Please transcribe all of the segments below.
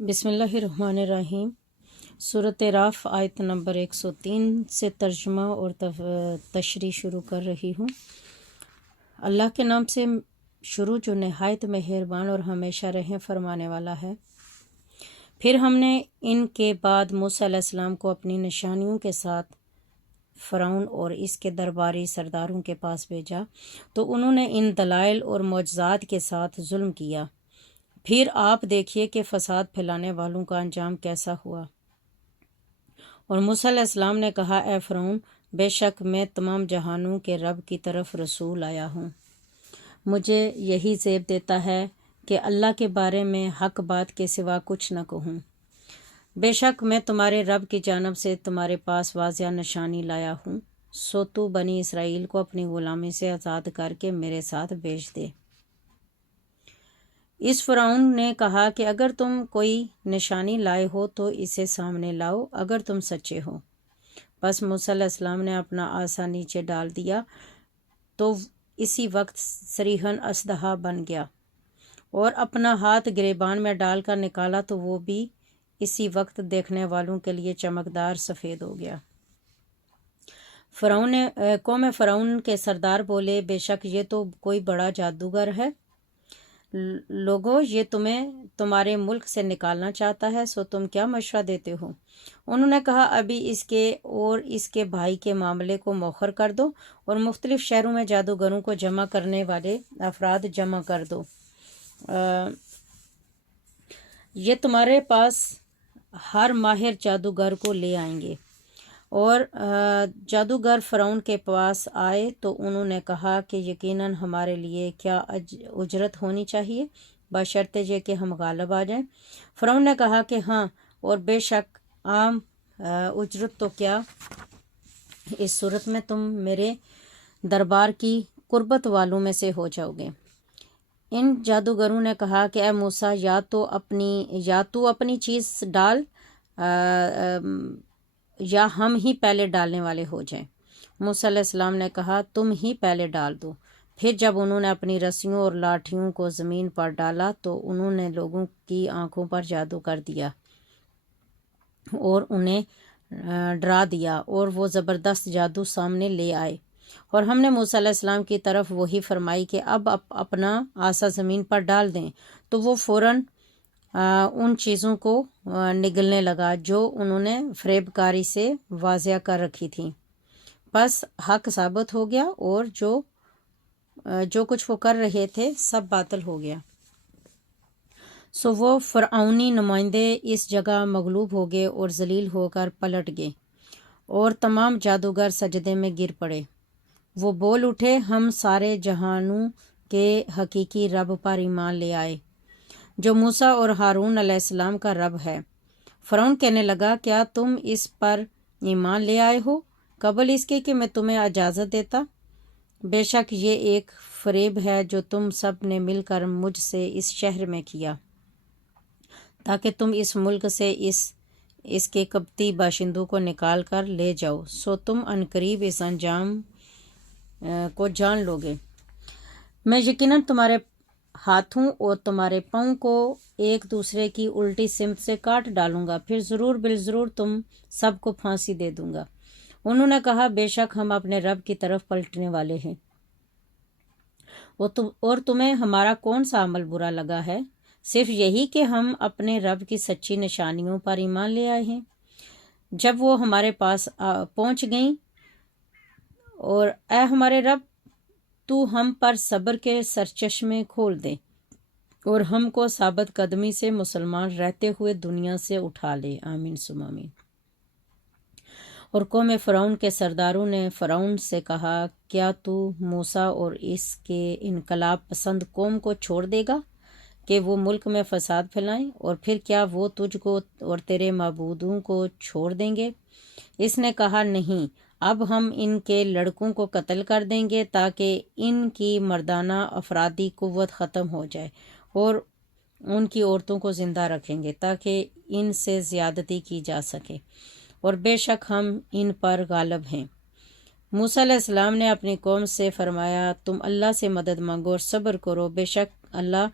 بسم اللہ الرحمن الرحیم۔ صورت راف آیت نمبر 103 سے ترجمہ اور تشریح شروع کر رہی ہوں۔ اللہ کے نام سے شروع جو نہایت مہربان اور ہمیشہ رحم فرمانے والا ہے۔ پھر ہم نے ان کے بعد موسیٰ علیہ السلام کو اپنی نشانیوں کے ساتھ فرعون اور اس کے درباری سرداروں کے پاس بھیجا تو انہوں نے ان دلائل اور معجزات کے ساتھ ظلم کیا۔ پھر آپ دیکھیے کہ فساد پھیلانے والوں کا انجام کیسا ہوا۔ اور موسیٰ علیہ السلام نے کہا، اے فرعون، بے شک میں تمام جہانوں کے رب کی طرف رسول آیا ہوں۔ مجھے یہی زیب دیتا ہے کہ اللہ کے بارے میں حق بات کے سوا کچھ نہ کہوں۔ بے شک میں تمہارے رب کی جانب سے تمہارے پاس واضح نشانی لایا ہوں، سو تو بنی اسرائیل کو اپنی غلامی سے آزاد کر کے میرے ساتھ بھیج دے۔ اس فرعون نے کہا کہ اگر تم کوئی نشانی لائے ہو تو اسے سامنے لاؤ، اگر تم سچے ہو۔ بس موسیٰ علیہ السلام نے اپنا عصا نیچے ڈال دیا تو اسی وقت صریحاً اژدہا بن گیا، اور اپنا ہاتھ گریبان میں ڈال کر نکالا تو وہ بھی اسی وقت دیکھنے والوں کے لیے چمکدار سفید ہو گیا۔ قوم فرعون کے سردار بولے، بے شک یہ تو کوئی بڑا جادوگر ہے۔ لوگو، یہ تمہیں تمہارے ملک سے نکالنا چاہتا ہے، سو تم کیا مشورہ دیتے ہو؟ انہوں نے کہا، ابھی اس کے اور اس کے بھائی کے معاملے کو مؤخر کر دو اور مختلف شہروں میں جادوگروں کو جمع کرنے والے افراد جمع کر دو۔ یہ تمہارے پاس ہر ماہر جادوگر کو لے آئیں گے۔ اور جادوگر فرعون کے پاس آئے تو انہوں نے کہا کہ یقیناً ہمارے لیے کیا اجرت ہونی چاہیے، بشرطے یہ کہ ہم غالب آ جائیں۔ فرعون نے کہا کہ ہاں، اور بے شک عام اجرت تو کیا، اس صورت میں تم میرے دربار کی قربت والوں میں سے ہو جاؤ گے۔ ان جادوگروں نے کہا کہ اے موسیٰ، یا تو اپنی چیز ڈال یا ہم ہی پہلے ڈالنے والے ہو جائیں۔ موسیٰ علیہ السلام نے کہا، تم ہی پہلے ڈال دو۔ پھر جب انہوں نے اپنی رسیوں اور لاٹھیوں کو زمین پر ڈالا تو انہوں نے لوگوں کی آنکھوں پر جادو کر دیا اور انہیں ڈرا دیا، اور وہ زبردست جادو سامنے لے آئے۔ اور ہم نے موسیٰ علیہ السلام کی طرف وحی فرمائی کہ اب اپنا عصا زمین پر ڈال دیں، تو وہ فوراً ان چیزوں کو نگلنے لگا جو انہوں نے فریب کاری سے واضح کر رکھی تھیں۔ بس حق ثابت ہو گیا، اور جو کچھ وہ کر رہے تھے سب باطل ہو گیا۔ سو وہ فرعونی نمائندے اس جگہ مغلوب ہو گئے اور ذلیل ہو کر پلٹ گئے، اور تمام جادوگر سجدے میں گر پڑے۔ وہ بول اٹھے، ہم سارے جہانوں کے حقیقی رب پر ایمان لے آئے، جو موسیٰ اور ہارون علیہ السلام کا رب ہے۔ فرعون کہنے لگا، کیا تم اس پر ایمان لے آئے ہو قبل اس کے کہ میں تمہیں اجازت دیتا؟ بے شک یہ ایک فریب ہے جو تم سب نے مل کر مجھ سے اس شہر میں کیا، تاکہ تم اس ملک سے اس کے قبطی باشندوں کو نکال کر لے جاؤ، سو تم عنقریب اس انجام کو جان لو گے۔ میں یقیناً تمہارے ہاتھوں اور تمہارے پاؤں کو ایک دوسرے کی الٹی سمت سے کاٹ ڈالوں گا، پھر ضرور بالضرور تم سب کو پھانسی دے دوں گا۔ انہوں نے کہا، بے شک ہم اپنے رب کی طرف پلٹنے والے ہیں، اور تمہیں ہمارا کون سا عمل برا لگا ہے؟ صرف یہی کہ ہم اپنے رب کی سچی نشانیوں پر ایمان لے آئے ہیں۔ جب وہ ہمارے پاس پہنچ گئیں، اور اے ہمارے رب، تو ہم پر صبر کے سرچشمے کھول دے اور ہم کو ثابت قدمی سے مسلمان رہتے ہوئے دنیا سے اٹھا لے، آمین ثم آمین۔ اور قوم فرعون کے سرداروں نے فرعون سے کہا، کیا تو موسیٰ اور اس کے انقلاب پسند قوم کو چھوڑ دے گا کہ وہ ملک میں فساد پھیلائیں، اور پھر کیا وہ تجھ کو اور تیرے معبودوں کو چھوڑ دیں گے؟ اس نے کہا، نہیں، اب ہم ان کے لڑکوں کو قتل کر دیں گے تاکہ ان کی مردانہ افرادی قوت ختم ہو جائے، اور ان کی عورتوں کو زندہ رکھیں گے تاکہ ان سے زیادتی کی جا سکے، اور بے شک ہم ان پر غالب ہیں۔ موسیٰ علیہ السلام نے اپنی قوم سے فرمایا، تم اللہ سے مدد مانگو اور صبر کرو، بے شک اللہ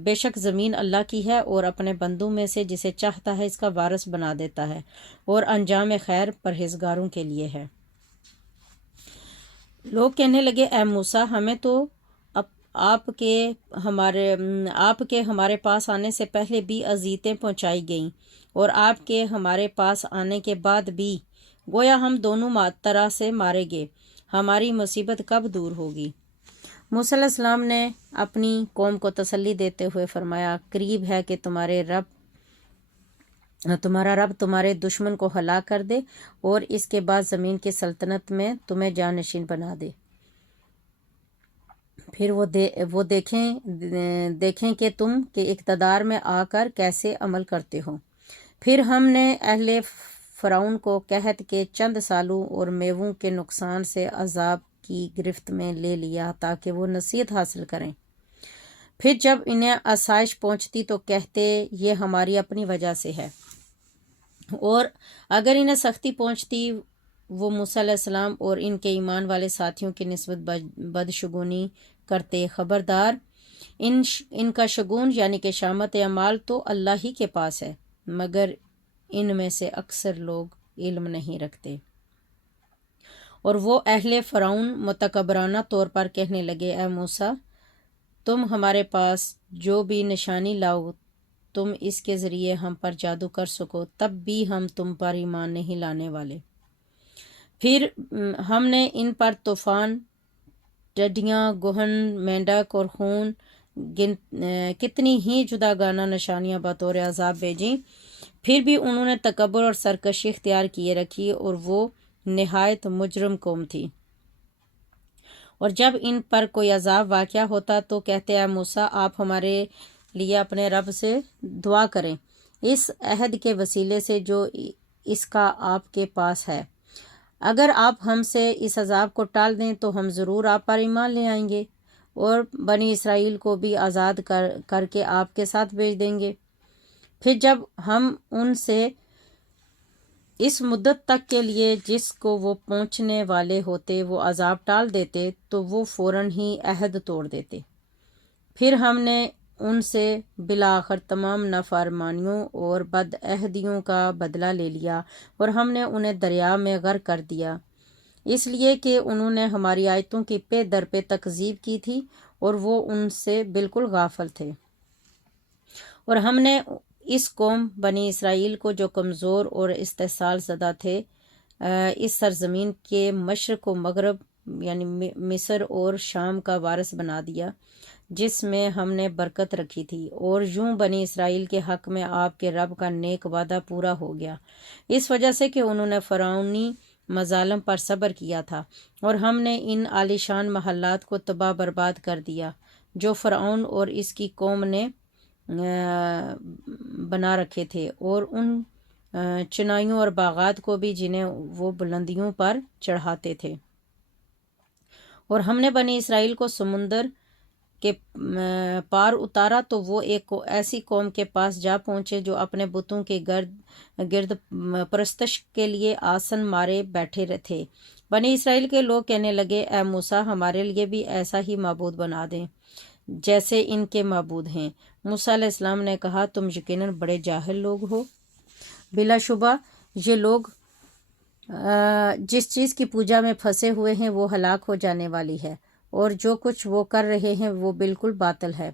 بے شک زمین اللہ کی ہے اور اپنے بندوں میں سے جسے چاہتا ہے اس کا وارث بنا دیتا ہے، اور انجام خیر پرہیزگاروں کے لیے ہے۔ لوگ کہنے لگے اے موسیٰ، ہمیں تو آپ کے ہمارے پاس آنے سے پہلے بھی اذیتیں پہنچائی گئیں، اور آپ کے ہمارے پاس آنے کے بعد بھی گویا ہم دونوں طرح سے مارے گئے، ہماری مصیبت کب دور ہوگی؟ موسیٰ علیہ السلام نے اپنی قوم کو تسلی دیتے ہوئے فرمایا، قریب ہے کہ تمہارا رب تمہارے دشمن کو ہلاک کر دے اور اس کے بعد زمین کی سلطنت میں تمہیں جانشین بنا دے۔ پھر وہ دیکھیں کہ تم کے اقتدار میں آ کر کیسے عمل کرتے ہو۔ پھر ہم نے اہل فرعون کو قحط کے چند سالوں اور میووں کے نقصان سے عذاب کی گرفت میں لے لیا تاکہ وہ نصیحت حاصل کریں۔ پھر جب انہیں آسائش پہنچتی تو کہتے یہ ہماری اپنی وجہ سے ہے، اور اگر انہیں سختی پہنچتی وہ موسیٰ علیہ السلام اور ان کے ایمان والے ساتھیوں کی نسبت بدشگونی کرتے۔ خبردار، ان کا شگون یعنی کہ شامت اعمال تو اللہ ہی کے پاس ہے، مگر ان میں سے اکثر لوگ علم نہیں رکھتے۔ اور وہ اہل فرعون متکبرانہ طور پر کہنے لگے اے موسیٰ، تم ہمارے پاس جو بھی نشانی لاؤ، تم اس کے ذریعے ہم پر جادو کر سکو، تب بھی ہم تم پر ایمان نہیں لانے والے۔ پھر ہم نے ان پر طوفان، ٹڈیاں، گہن، مینڈک اور خون کتنی ہی جداگانہ نشانیاں بطور عذاب بھیجیں، پھر بھی انہوں نے تکبر اور سرکشی اختیار کیے رکھی، اور وہ نہایت مجرم قوم تھی۔ اور جب ان پر کوئی عذاب واقع ہوتا تو کہتے اے موسیٰ، آپ ہمارے لیے اپنے رب سے دعا کریں اس عہد کے وسیلے سے جو اس کا آپ کے پاس ہے، اگر آپ ہم سے اس عذاب کو ٹال دیں تو ہم ضرور آپ پر ایمان لے آئیں گے، اور بنی اسرائیل کو بھی آزاد کر کے آپ کے ساتھ بھیج دیں گے۔ پھر جب ہم ان سے اس مدت تک کے لیے جس کو وہ پہنچنے والے ہوتے وہ عذاب ٹال دیتے تو وہ فوراً ہی عہد توڑ دیتے۔ پھر ہم نے ان سے بالآخر تمام نافرمانیوں اور بد عہدیوں کا بدلہ لے لیا، اور ہم نے انہیں دریا میں غرق کر دیا، اس لیے کہ انہوں نے ہماری آیتوں کی پہ در پہ تکذیب کی تھی اور وہ ان سے بالکل غافل تھے۔ اور ہم نے اس قوم بنی اسرائیل کو جو کمزور اور استحصال زدہ تھے اس سرزمین کے مشرق و مغرب یعنی مصر اور شام کا وارث بنا دیا، جس میں ہم نے برکت رکھی تھی، اور یوں بنی اسرائیل کے حق میں آپ کے رب کا نیک وعدہ پورا ہو گیا، اس وجہ سے کہ انہوں نے فرعونی مظالم پر صبر کیا تھا، اور ہم نے ان عالیشان محلات کو تباہ برباد کر دیا جو فرعون اور اس کی قوم نے بنا رکھے تھے، اور ان چنائیوں اور باغات کو بھی جنہیں وہ بلندیوں پر چڑھاتے تھے۔ اور ہم نے بنی اسرائیل کو سمندر کے پار اتارا تو وہ ایک ایسی قوم کے پاس جا پہنچے جو اپنے بتوں کے گرد پرستش کے لیے آسن مارے بیٹھے تھے۔ بنی اسرائیل کے لوگ کہنے لگے اے موسیٰ، ہمارے لیے بھی ایسا ہی معبود بنا دیں جیسے ان کے معبود ہیں۔ موسیٰ علیہ السلام نے کہا تم یقیناً بڑے جاہل لوگ ہو، بلا شبہ یہ لوگ جس چیز کی پوجا میں پھنسے ہوئے ہیں وہ ہلاک ہو جانے والی ہے، اور جو کچھ وہ کر رہے ہیں وہ بالکل باطل ہے۔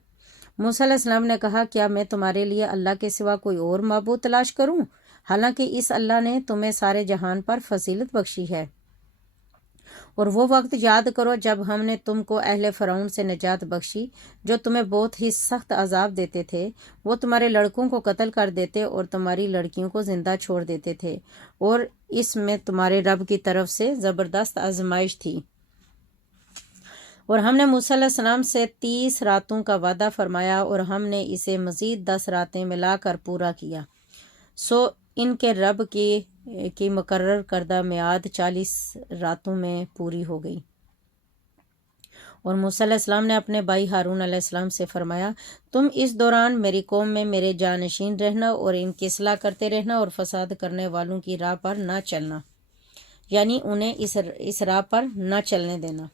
موسیٰ علیہ السلام نے کہا کیا میں تمہارے لیے اللہ کے سوا کوئی اور معبود تلاش کروں، حالانکہ اس اللہ نے تمہیں سارے جہان پر فضیلت بخشی ہے۔ اور وہ وقت یاد کرو جب ہم نے تم کو اہل فرعون سے نجات بخشی جو تمہیں بہت ہی سخت عذاب دیتے تھے، وہ تمہارے لڑکوں کو قتل کر دیتے اور تمہاری لڑکیوں کو زندہ چھوڑ دیتے تھے، اور اس میں تمہارے رب کی طرف سے زبردست آزمائش تھی۔ اور ہم نے موسیٰ علیہ السلام سے 30 راتوں کا وعدہ فرمایا اور ہم نے اسے مزید 10 راتیں ملا کر پورا کیا، سو ان کے رب کی مقرر کردہ میعاد 40 راتوں میں پوری ہو گئی۔ اور موسیٰ علیہ السلام نے اپنے بھائی ہارون علیہ السلام سے فرمایا تم اس دوران میری قوم میں میرے جانشین رہنا اور ان کی اصلاح کرتے رہنا اور فساد کرنے والوں کی راہ پر نہ چلنا، یعنی انہیں اس راہ پر نہ چلنے دینا،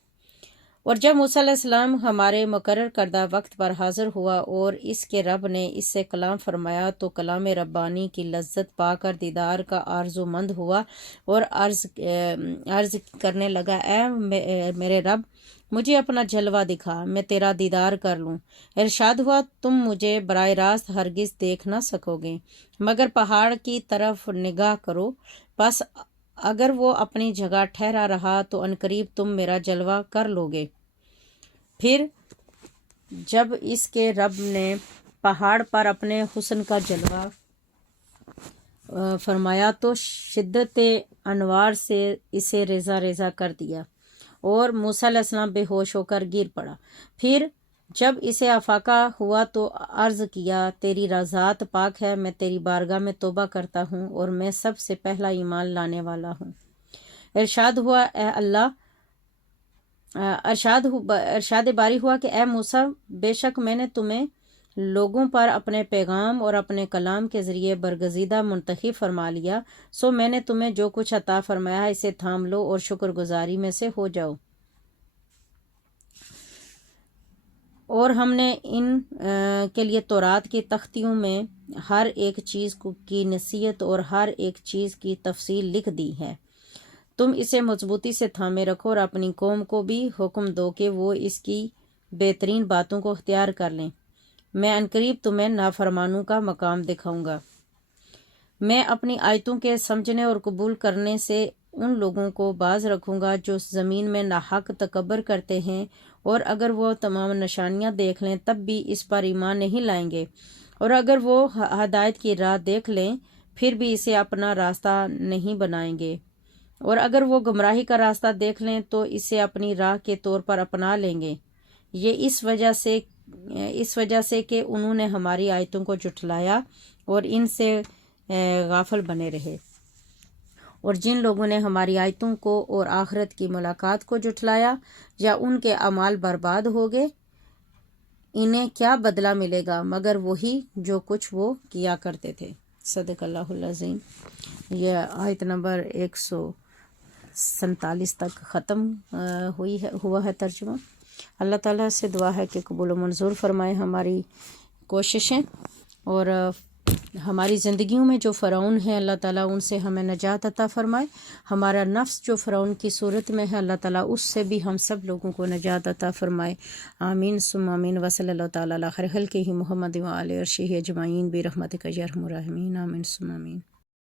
اور جب موسیٰ علیہ السلام ہمارے مقرر کردہ وقت پر حاضر ہوا اور اس کے رب نے اس سے کلام فرمایا تو کلام ربانی کی لذت پا کر دیدار کا آرزو مند ہوا اور عرض کرنے لگا، اے میرے رب، مجھے اپنا جلوہ دکھا، میں تیرا دیدار کر لوں۔ ارشاد ہوا، تم مجھے براہ راست ہرگز دیکھ نہ سکو گے مگر پہاڑ کی طرف نگاہ کرو، بس اگر وہ اپنی جگہ ٹھہرا رہا تو عنقریب تم میرا جلوہ کر لو گے۔ پھر جب اس کے رب نے پہاڑ پر اپنے حسن کا جلوہ فرمایا تو شدت انوار سے اسے ریزہ ریزہ کر دیا اور موسیٰ علیہ السلام بے ہوش ہو کر گر پڑا۔ پھر جب اسے افاقہ ہوا تو عرض کیا، تیری ذات پاک ہے، میں تیری بارگاہ میں توبہ کرتا ہوں اور میں سب سے پہلا ایمان لانے والا ہوں۔ ارشاد ہوا، اے اللہ، ارشاد باری ہوا کہ اے موسیٰ، بے شک میں نے تمہیں لوگوں پر اپنے پیغام اور اپنے کلام کے ذریعے برگزیدہ منتخب فرما لیا، سو میں نے تمہیں جو کچھ عطا فرمایا ہے اسے تھام لو اور شکر گزاری میں سے ہو جاؤ۔ اور ہم نے ان کے لیے تورات کی تختیوں میں ہر ایک چیز کی نصیحت اور ہر ایک چیز کی تفصیل لکھ دی ہے، تم اسے مضبوطی سے تھامے رکھو اور اپنی قوم کو بھی حکم دو کہ وہ اس کی بہترین باتوں کو اختیار کر لیں۔ میں عنقریب تمہیں نافرمانوں کا مقام دکھاؤں گا۔ میں اپنی آیتوں کے سمجھنے اور قبول کرنے سے ان لوگوں کو باز رکھوں گا جو زمین میں ناحق تکبر کرتے ہیں، اور اگر وہ تمام نشانیاں دیکھ لیں تب بھی اس پر ایمان نہیں لائیں گے، اور اگر وہ ہدایت کی راہ دیکھ لیں پھر بھی اسے اپنا راستہ نہیں بنائیں گے، اور اگر وہ گمراہی کا راستہ دیکھ لیں تو اسے اپنی راہ کے طور پر اپنا لیں گے۔ یہ اس وجہ سے کہ انہوں نے ہماری آیتوں کو جھٹلایا اور ان سے غافل بنے رہے۔ اور جن لوگوں نے ہماری آیتوں کو اور آخرت کی ملاقات کو جھٹلایا یا ان کے اعمال برباد ہو گئے، انہیں کیا بدلہ ملے گا مگر وہی جو کچھ وہ کیا کرتے تھے۔ صدق اللہ العظیم۔ یہ آیت نمبر 147 تک ختم ہوا ہے ترجمہ۔ اللہ تعالیٰ سے دعا ہے کہ قبول و منظور فرمائے ہماری کوششیں، اور ہماری زندگیوں میں جو فرعون ہیں اللہ تعالیٰ ان سے ہمیں نجات عطا فرمائے۔ ہمارا نفس جو فرعون کی صورت میں ہے اللہ تعالیٰ اس سے بھی ہم سب لوگوں کو نجات عطا فرمائے۔ آمین ثم آمین۔ وصلی اللہ تعالیٰ علی خیر خلقہ محمد و آلہ عرشہ اجمعین برحمتک یا ارحم الراحمین۔ آمین ثم آمین۔